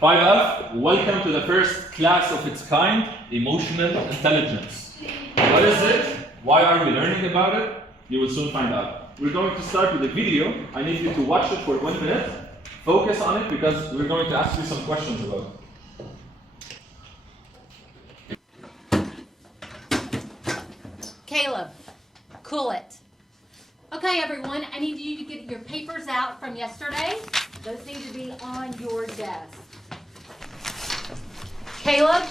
5F, welcome to the first class of its kind, emotional intelligence. What is it? Why are we learning about it? You will soon find out. We're going to start with a video. I need you to watch it for 1 minute. Focus on it because we're going to ask you some questions about it. Caleb, cool it. Okay, everyone, I need you to get your papers out from yesterday. Those need to be on your desk. Caleb,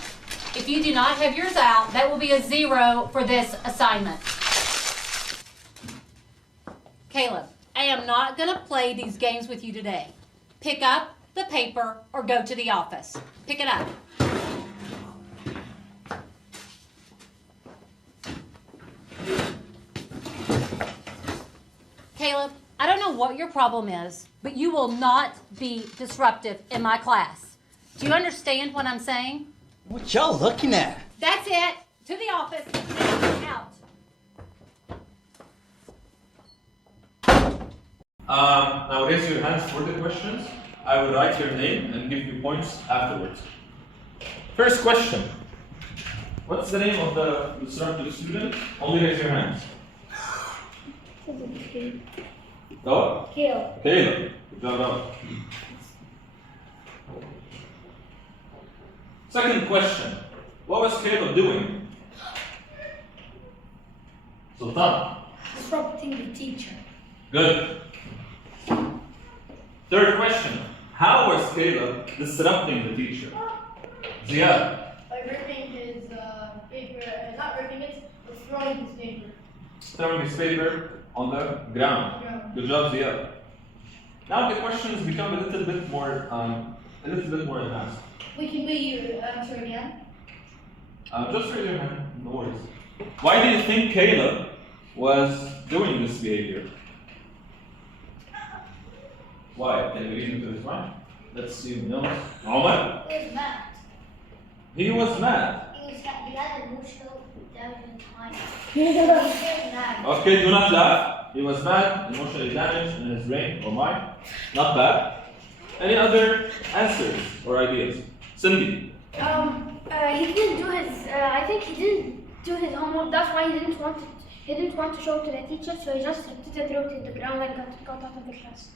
if you do not have yours out, that will be a 0 for this assignment. Caleb, I am not going to play these games with you today. Pick up the paper or go to the office. Pick it up. Caleb, I don't know what your problem is, but you will not be disruptive in my class. Do you understand what I'm saying? What y'all looking at? That's it. To the office. Out. Now raise your hands for the questions. I will write your name and give you points afterwards. First question. What's the name of the disruptive student? Only raise your hands. Oh? Caleb. Caleb. Good job. Second question. What was Caleb doing? Sultan. Disrupting the teacher. Good. Third question. How was Caleb disrupting the teacher? Ziyad. By ripping his paper, not ripping it, but throwing his paper. Throwing his paper on the ground. Good job, Ziyad. Now the questions become a little bit more advanced. We can be your answer again. Just raise your hand, no worries. Why do you think Caleb was doing this behavior? Why? Can you read into his mind? Let's see. No. Omar? He was mad. He was mad. He had emotional damage in his mind. He was very mad. Okay, do not laugh. He was mad, emotionally damaged in his brain or mind. Not bad. Any other answers or ideas? Cindy? He didn't do his. I think he didn't do his homework. That's why he didn't want to show it to the teacher. So he just threw it in the ground and got out of the class.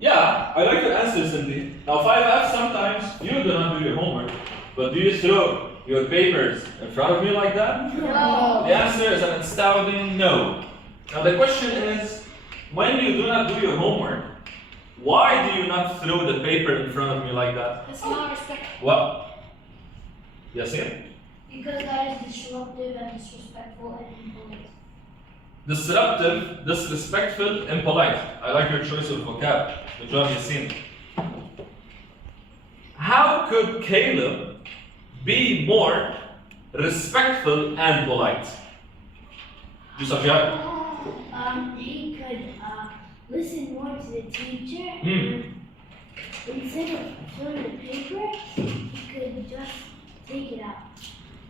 Yeah, I like your answer, Cindy. Now 5F, sometimes you do not do your homework, but do you throw your papers in front of me like that? No. The answer is an astounding no. Now the question is, when you do not do your homework, why do you not throw the paper in front of me like that? It's not respect. What? Yes, yeah? Because that is disruptive and disrespectful and impolite. Disruptive, disrespectful, impolite. I like your choice of vocab. Good job, Yassine. How could Caleb be more respectful and polite? Yusuf Jad. He could listen more to the teacher. Instead of throwing the paper, he could just take it out.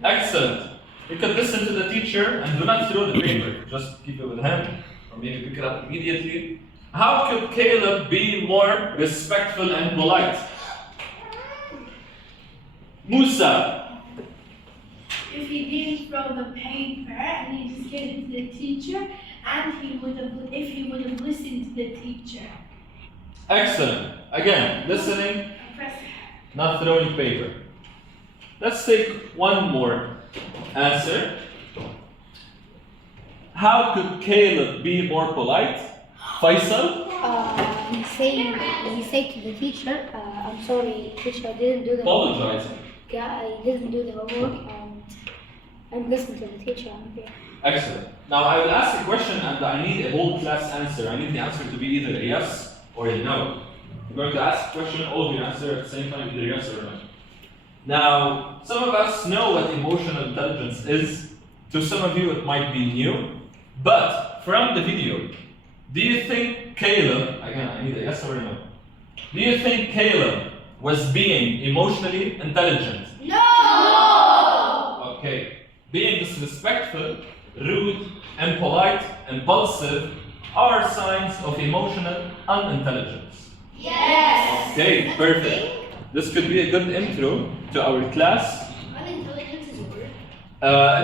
Excellent. You could listen to the teacher and do not throw the paper. Just keep it with him, or maybe pick it up immediately. How could Caleb be more respectful and polite? Musa. If he didn't throw the paper and he just gave it to the teacher, and if he would have listened to the teacher. Excellent. Again, listening, not throwing paper. Let's take one more answer. How could Caleb be more polite? Faisal? He said to the teacher, "I'm sorry, teacher, I didn't do the Apologizing. Yeah, I didn't do the homework and listen to the teacher." Excellent. Now I will ask a question and I need a whole class answer. I need the answer to be either a yes or a no. I'm going to ask a question, all of you answer at the same time, either yes or no. Now, some of us know what emotional intelligence is. To some of you it might be new. But from the video, do you think Caleb, again I need a yes or a no. Do you think Caleb was being emotionally intelligent? No! Okay. Being disrespectful, rude, impolite, impulsive are signs of emotional unintelligence. Yes! Okay, perfect. This could be a good intro to our class. Unintelligence is a word.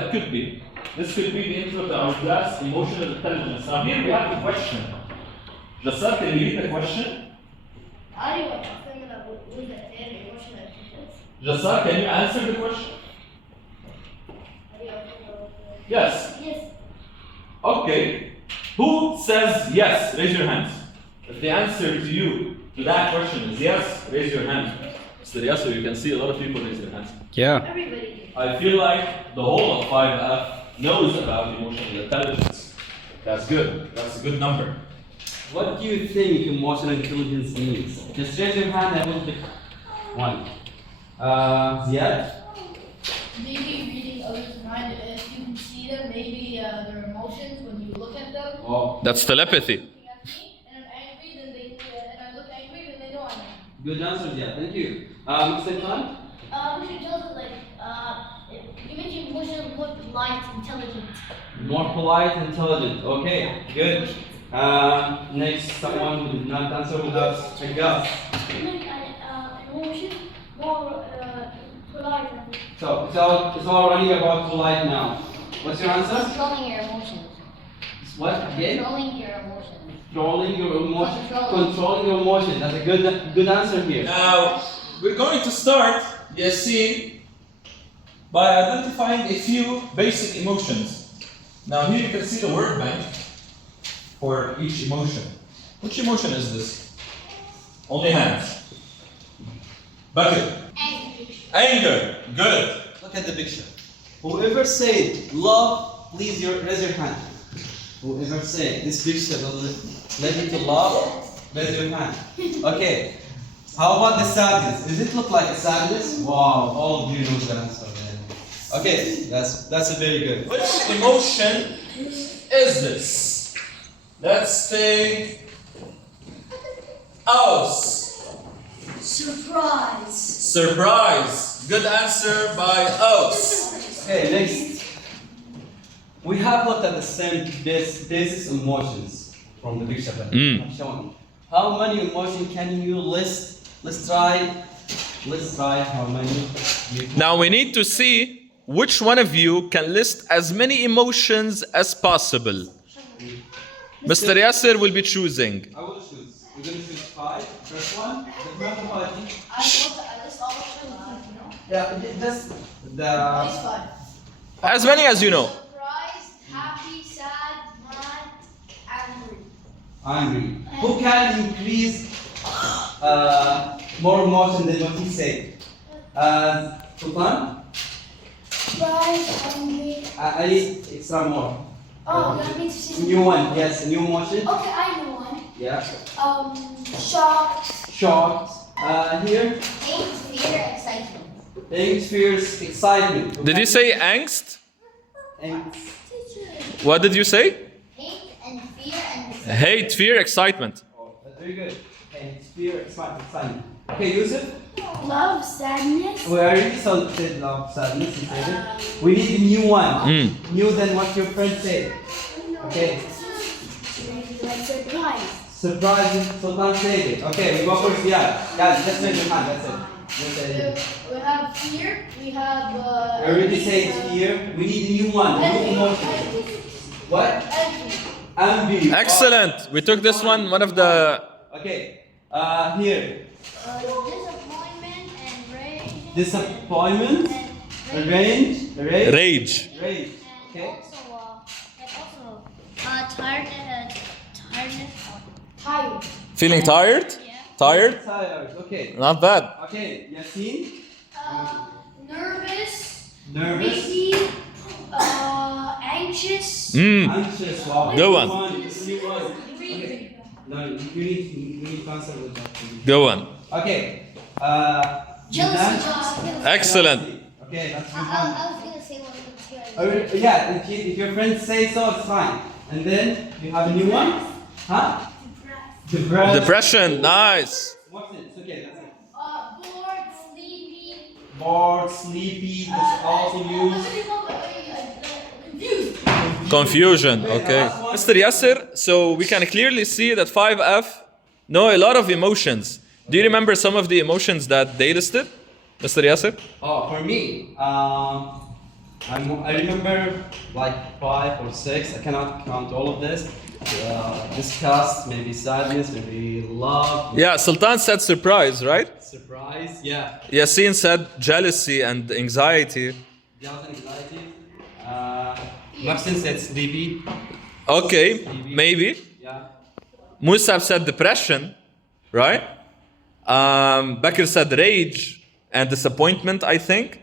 It could be. This could be the intro to our class, emotional intelligence. Now here we have a question. Jassar, can you read the question? أيوة أفهمنا بقول ده تاني emotional intelligence. Jassar, can you answer the question? Yes. Yes. Okay. Who says yes? Raise your hands. If the answer to you to that question is yes, raise your hand. Mr. Yasser, you can see a lot of people raise their hands. Yeah. Everybody. I feel like the whole of 5F knows about emotional intelligence. That's good. That's a good number. What do you think emotional intelligence means? Just raise your hand and we'll pick one. Ziad? Maybe reading others' mind, if you can see them, maybe their emotions when you look at them. Oh, That's telepathy. Looking at me, and I'm angry, then they and I look angry, then they know I'm angry. good answer, Ziad. Thank you. Mr. Khan? We should tell them you mentioned emotional more polite, intelligent. More polite, intelligent. Okay, good. Next, someone who did not answer with us. Gas. Emotion more polite. So it's all running about polite now. What's your answer? Controlling your emotions. What again? Controlling your emotions. Controlling your emotion. Control. Controlling your emotion. That's a good answer here. Now, we're going to start, Yassine, by identifying a few basic emotions. Now, here you can see the word bank for each emotion. Which emotion is this? Only hands. Bucket. Anger. Good. Look at the picture. Whoever said love, please raise your hand. Whoever said this picture led you to love, raise your hand. Okay. How about the sadness? Does it look like a sadness? Wow, all of you know the answer then. Okay, that's a very good. Which emotion is this? Let's take Aus. Surprise. Surprise. Good answer by Aus. Okay, next. We have looked at the same basis emotions from the picture that I'm showing. How many emotions can you list? Let's try how many you can. Now we need to see which one of you can list as many emotions as possible. Mr. Yasser will be choosing. I will choose. We're going to choose 5. First one, the first party. I list all of them, you know. Yeah, just the. It's fun. As many as you know. Surprised, happy, sad, mad, angry. Angry. Who can increase more emotion than what he said? Sultan? Surprised, angry. I need extra more. Oh, that means she's New one, yes, new emotion. Okay, I know one. Yeah. Shocked. Shocked. Here. Hate, fear, excitement. Angst, fears, excitement. Did you say angst? Angst. What did you say? Hate and fear and excitement. Hate, fear, excitement. Oh, that's very good. Angst, fear, excitement. Okay, Yusuf. Love, sadness. We already said love, sadness, you said it. We need a new one. New than what your friend said. Okay. Like surprise. Surprise, Sultan said it. Okay, we go for Ziad. Guys, let's raise your hand, that's it. Let's say it. We have fear, we have We already said here, we need a new one, a new emotion. What? Envy. Excellent. We took this one of the. Okay, here. Disappointment and rage. Disappointment, rage. Rage. Rage. Okay. Also, tiredness. Tired. Feeling tired? Tired? Tired. Okay. Not bad. Okay, Yassine. Nervous. Nervous. Busy. Anxious. Anxious. Wow. Good one. New one. Okay. No, you need to answer with that. please. Go on. Okay. Jealousy. Excellent. Okay, that's good one. I was gonna say one too. Yeah, if your friends say so, it's fine. And then you have a new one? Huh? Depression. Nice. What's it? It's okay, that's it. Bored, sleepy. Bored, sleepy, that's also used. Confused. Confusion. Okay. Mr. Yasser, so we can clearly see that 5F know a lot of emotions. Do you remember some of the emotions that they listed, Mr. Yasser? Oh, for me, I remember like 5 or 6. I cannot count all of this. Disgust, maybe sadness, maybe love. Yeah, Sultan said surprise, right? Surprise, yeah. Yasin said jealousy and anxiety. Jealousy, anxiety. Maxine said sleepy. Okay, maybe. Yeah. Musab said depression, right? Bakr said rage and disappointment, I think.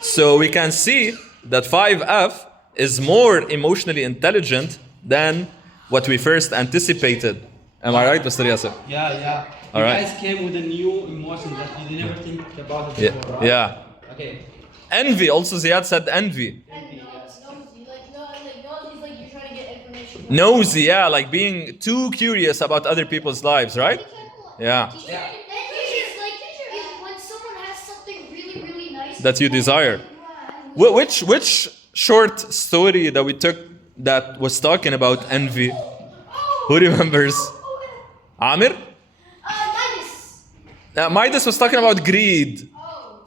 So we can see that 5F is more emotionally intelligent than what we first anticipated. Am I right, Mr. Yasser? Yeah. All You right. guys came with a new emotion that you never think about it Yeah. before, right? Yeah. Okay. Envy, also Ziad said envy. And nosy, like nosy is like you're trying to get information. Nosy, yeah, like being too curious about other people's lives, right? Yeah. Yeah. It's like when someone has something really, really nice That you desire. Which short story that we took that was talking about envy? Who remembers? Amir? Minus. Midas was talking about greed. Oh.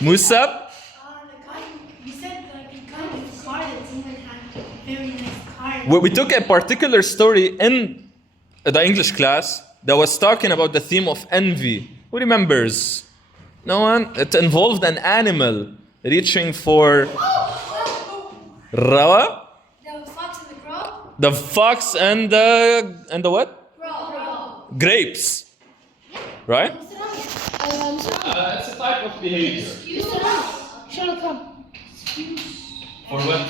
Musab? The guy, you said like the guy with the car that someone had a very nice car. We took a particular story in the English class that was talking about the theme of envy. Who remembers? No one? It involved an animal reaching for Rawa? The fox and the crow? The fox and the what? Crow. Grapes. Right? Mr. It's a type of behavior. Sherlock Holmes. For what?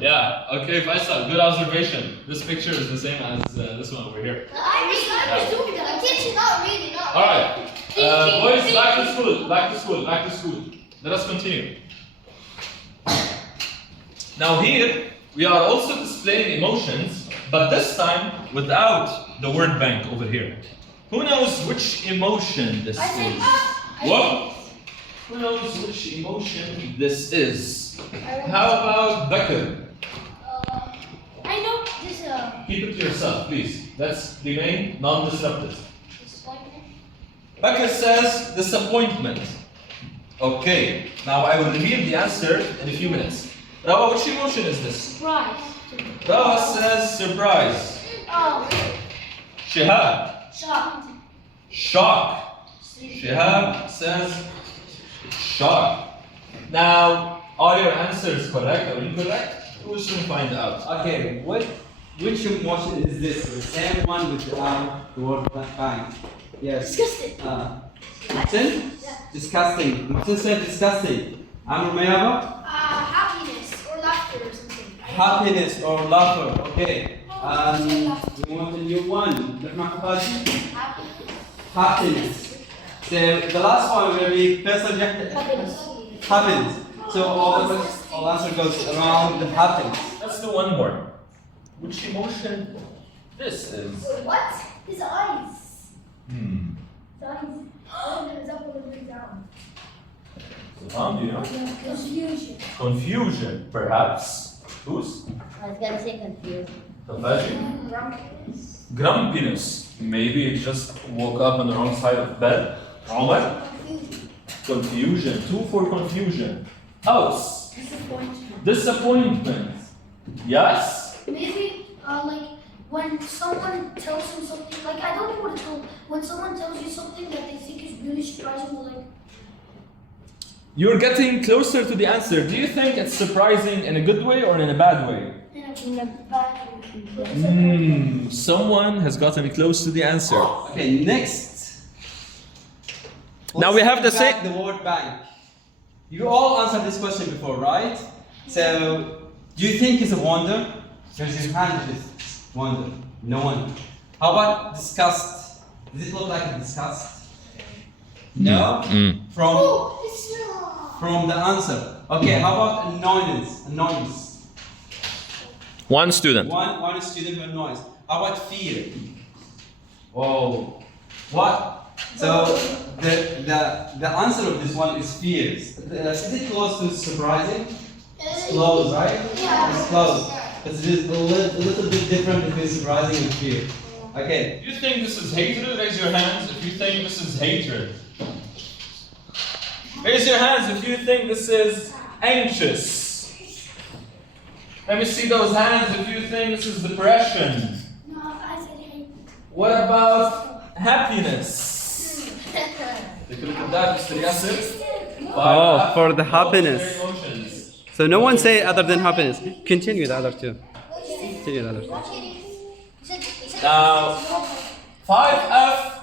Yeah. Okay, Faisal, good observation. This picture is the same as this one over here. I was doing that. Attention, not really, not All right. Boys, back to school. Let us continue. Now here, we are also displaying emotions, but this time without the word bank over here. Who knows which emotion this is? What? Who knows which emotion this is? How about Bakr? I know this Keep it to yourself, please. Let's remain non-disruptive. disappointment. Bakr says disappointment. Okay, now I will reveal the answer in a few minutes. Rawa, which emotion is this? Surprise. Rawa says surprise. Oh. Shihab, Shocked. shock. Shihab says shock. Now, are your answers correct or incorrect? We soon find out. Okay, which emotion is this? The same one with the word bank. Yes. Disgusted. Martin? Disgusting. Martin said disgusting. Amr Mayaba? Happiness or laughter or something. Happiness or laughter. Okay. We want a new one. Happiness. Happiness. So the last one will be person happiness. So all answer goes around the happiness. Let's do one more. Which emotion this is? What? His eyes. His eyes. One is up, one is down. Sultan, do you know? Confusion. Confusion, perhaps. Whose? I was gonna say confused. Tafaji? Grumpiness. Maybe it just woke up on the wrong side of bed. Omar? Confusion. 2 for confusion. House. Disappointment. Yes? Maybe, like, when someone tells him something, like, I don't know what it's called. When someone tells you something that they think is really surprising, like, You're getting closer to the answer. Do you think it's surprising in a good way or in a bad way? in a bad way. Someone has gotten close to the answer. Okay, next. Now we have the Let's bring same- back the word bank. You all answered this question before, right? So, do you think it's a wonder? There's your hand is wonder. No wonder. How about disgust? Does it look like a disgust? No? From the answer. Okay, how about annoyance? Annoyance. One student. One student with noise. How about fear? Whoa. What? So the answer of this one is fears. Is it close to surprising? It's close, right? Yeah. It's close. It's just a little bit different between surprising and fear. Okay. If you think this is hatred, raise your hands. If you think this is hatred. Raise your hands if you think this is anxious. Let me see those hands if you think this is depression. No, I said hate. What about happiness? Take a look at that, Mr. Yasser. Oh, for the happiness. Emotions. So no one say other than happiness. Continue the other two. Continue the other two. Now, 5F,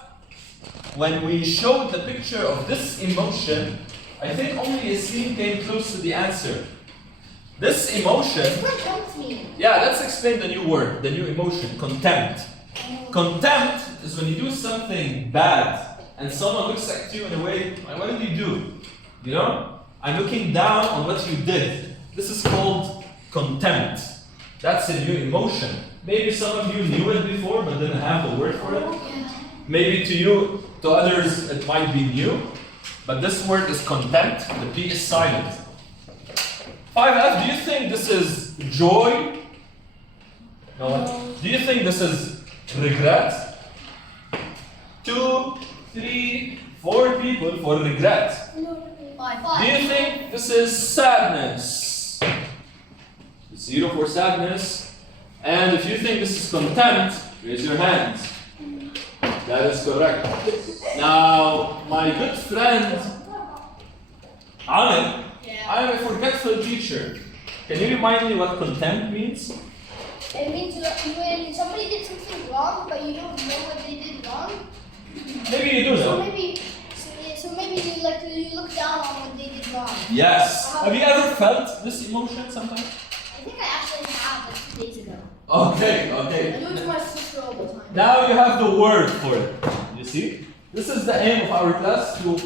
when we showed the picture of this emotion, I think only Yassine came close to the answer. This emotion, yeah, let's explain the new word, the new emotion, contempt. Contempt is when you do something bad and someone looks at you in a way, what did you do? You know? I'm looking down on what you did. This is called contempt. That's a new emotion. Maybe some of you knew it before but didn't have the word for it. Maybe to you, to others, it might be new. But this word is contempt. The P is silent. 5F, do you think this is joy? No. Do you think this is regret? 2, 3, 4 people for regret. Do you think this is sadness? 0 for sadness. And if you think this is contempt, raise your hands. That is correct. Now, my good friend, Amir, I am a forgetful teacher. Can you remind me what contempt means? It means when somebody did something wrong, but you don't know what they did wrong. Maybe you do So know. maybe you look down on what they did wrong. Yes. Have you ever felt this emotion sometimes? I think I actually have like 2 days ago. Okay. I do it to my sister all the time. Now you have the word for it. You see? This is the aim of our class, to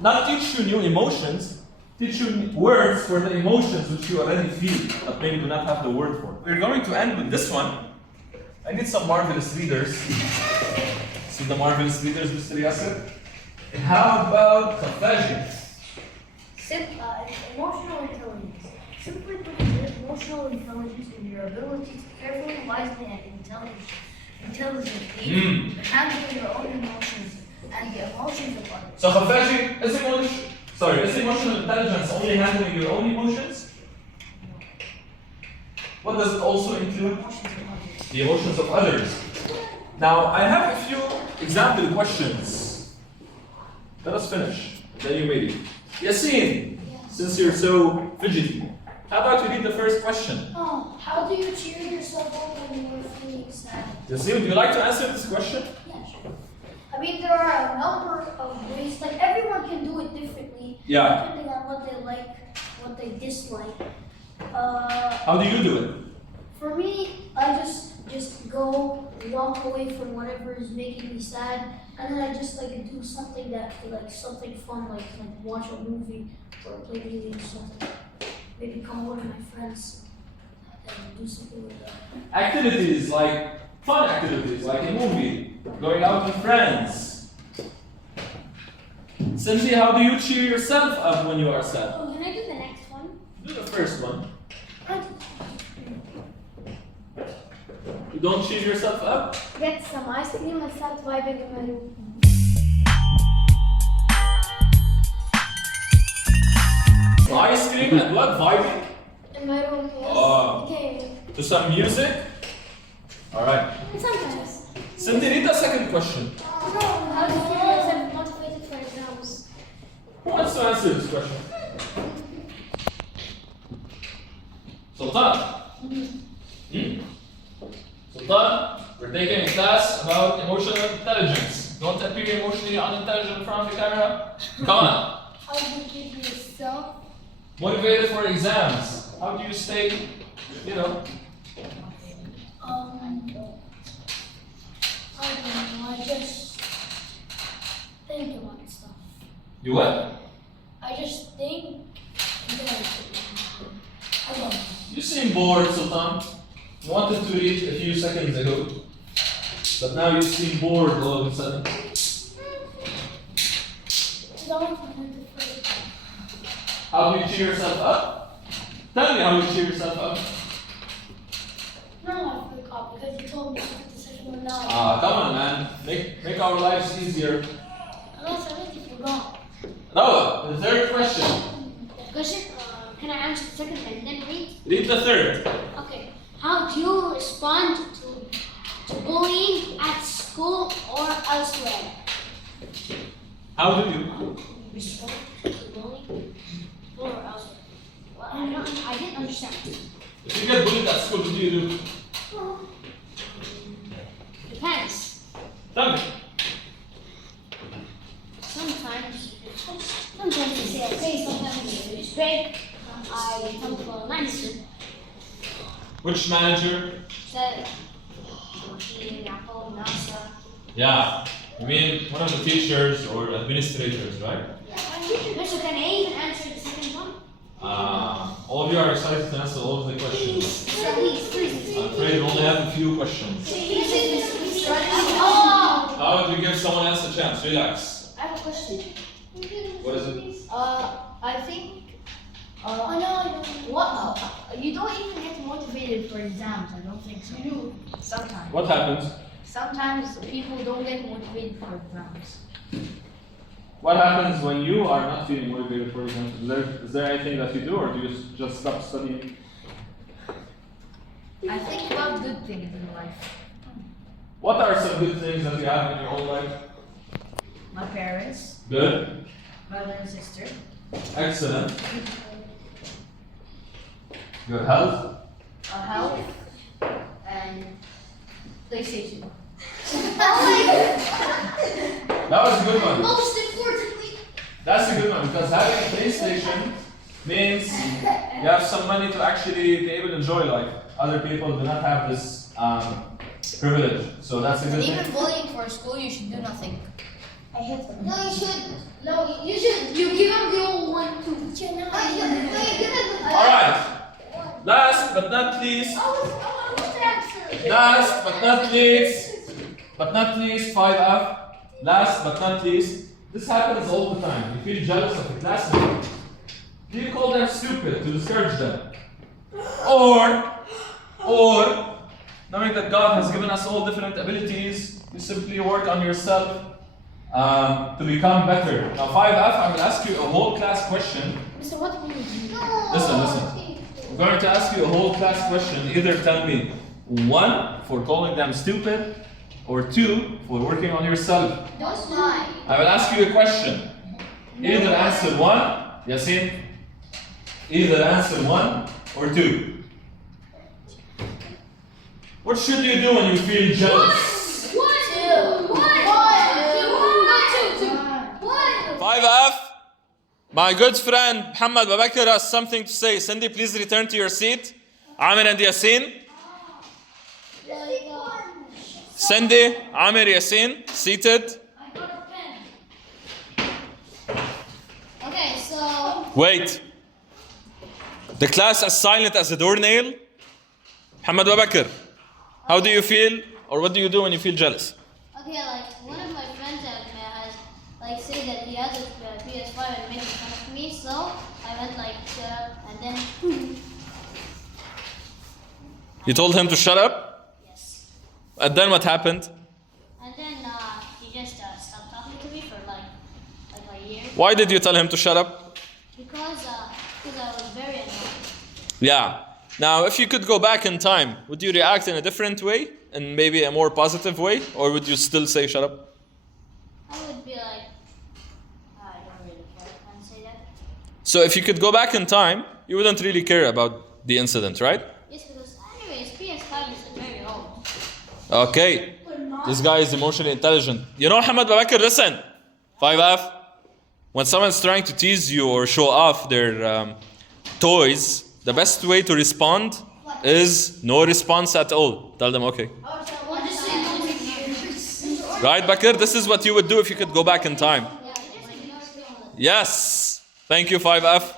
not teach you new emotions, teach you words for the emotions which you already feel, but maybe do not have the word for. We're going to end with this one. I need some marvelous readers. See the marvelous readers, Mr. Yasser? And how about Khafaji? Emotional intelligence. Simply put, emotional intelligence is your ability to carefully, wisely, and intelligently handle your own emotions and the emotions of others. So Khafaji, is emotional intelligence only handling your own emotions? What does it also include? The emotions of others. Now, I have a few example questions. Let us finish. Then you read it. Yassine, since you're so fidgety, how about you read the first question? Oh, how do you cheer yourself up when you are feeling sad? Yassine, would you like to answer this question? Yeah, sure. I mean, there are a number of ways. Like everyone can do it differently, Yeah. depending on what they like, what they dislike. How do you do it? For me, I just go walk away from whatever is making me sad, and then I just like do something something fun, like watch a movie or play video or something. Maybe come over to my friends and do something with them. Activities like fun activities, like a movie, going out with friends. Cindy, how do you cheer yourself up when you are sad? Oh, can I do the next one? Do the first one. You don't cheer yourself up? Get some ice cream and start vibing in my room. Ice cream and what? Vibing? In my room, yes. Oh. Okay. To some music? Alright. Sometimes. Cindy, read the second question. How do you keep yourself motivated for exams? Who wants to answer this question? Sultan? Sultan, we're taking a class about emotional intelligence. Don't appear emotionally unintelligent in front of the camera. Come on. How do you keep yourself? Motivated for exams. How do you stay, you know? I don't know. I just think about stuff. You what? I just think. And then I don't know. You seem bored, Sultan. You wanted to read a few seconds ago, but now you seem bored all of a sudden. How do you cheer yourself up? Tell me how you cheer yourself up. No, I forgot because you told me to put the second one Come on, man. Make our lives easier. No, if you're wrong. No, the third question. Question? Can I answer the second and then read? Read the third. Okay. How do you respond to bullying at school or elsewhere? How do you? Respond to bullying or elsewhere? Well, I didn't understand. If you get bullied at school, what do you do? Depends. Tell me. Sometimes they say okay, sometimes they say respect. I come to a manager Which manager? that NASA. Yeah. You mean one of the teachers or administrators, right? So can I even answer the second one? All of you are excited to answer all of the questions. Please. I'm afraid we only have a few questions. Oh! How about we give someone else a chance? Relax. I have a question. What is it? I think. No. What? You don't even get motivated for exams. I don't think so. You do sometimes. What happens? Sometimes people don't get motivated for exams. What happens when you are not feeling motivated for example? Is there anything that you do, or do you just stop studying? I think about good things in life. What are some good things that you have in your own life? My parents, Good. brother and sister, Excellent. Your health? health, and PlayStation. That was a good one. Most importantly, That's a good one because having a PlayStation means you have some money to actually be able to enjoy life. Other people do not have this privilege, so that's a good thing. Even bullying for school, you should do nothing. I hate them. No, you should. No, you should. You give them the old one too. No, you give them the. All right. Last but not least. Last but not least, 5F. Last but not least, this happens all the time. You feel jealous of a classmate. Do you call them stupid to discourage them? Or, knowing that God has given us all different abilities, you simply work on yourself to become better. Now 5F, I will ask you a whole class question. Mr. What do you do? Listen. I'm going to ask you a whole class question. Either tell me 1 for calling them stupid, or 2 for working on yourself. Don't lie. I will ask you a question. Either answer 1, Yasin. Either answer 1 or 2. What should you do when you feel jealous? 1, 5F. My good friend Muhammad Babakar has something to say. Cindy, please return to your seat. Amir and Yasin. Cindy, Amir, Yasin, seated. I got a pen. Okay, so. Wait. The class as silent as a doornail. Muhammad Babakar, how do you feel, or what do you do when you feel jealous? Okay, like one of my friends has like said that he has a PS5 and making fun of me, so I went like shut up and then. You told him to shut up? Yes. And then what happened? And then he just stopped talking to me for like a year. Why did you tell him to shut up? Because I was very annoyed. Yeah. Now, if you could go back in time, would you react in a different way, in maybe a more positive way, or would you still say shut up? I would be like, I don't really care and say that. So if you could go back in time, you wouldn't really care about the incident, right? Yes, because anyways, PS5 is very old. Okay. This guy is emotionally intelligent. You know, Muhammad Babakar, listen. 5F. When someone's trying to tease you or show off their toys, the best way to respond is no response at all. Tell them, okay. Right, Bakr? This is what you would do if you could go back in time. Yes. Thank you, 5F.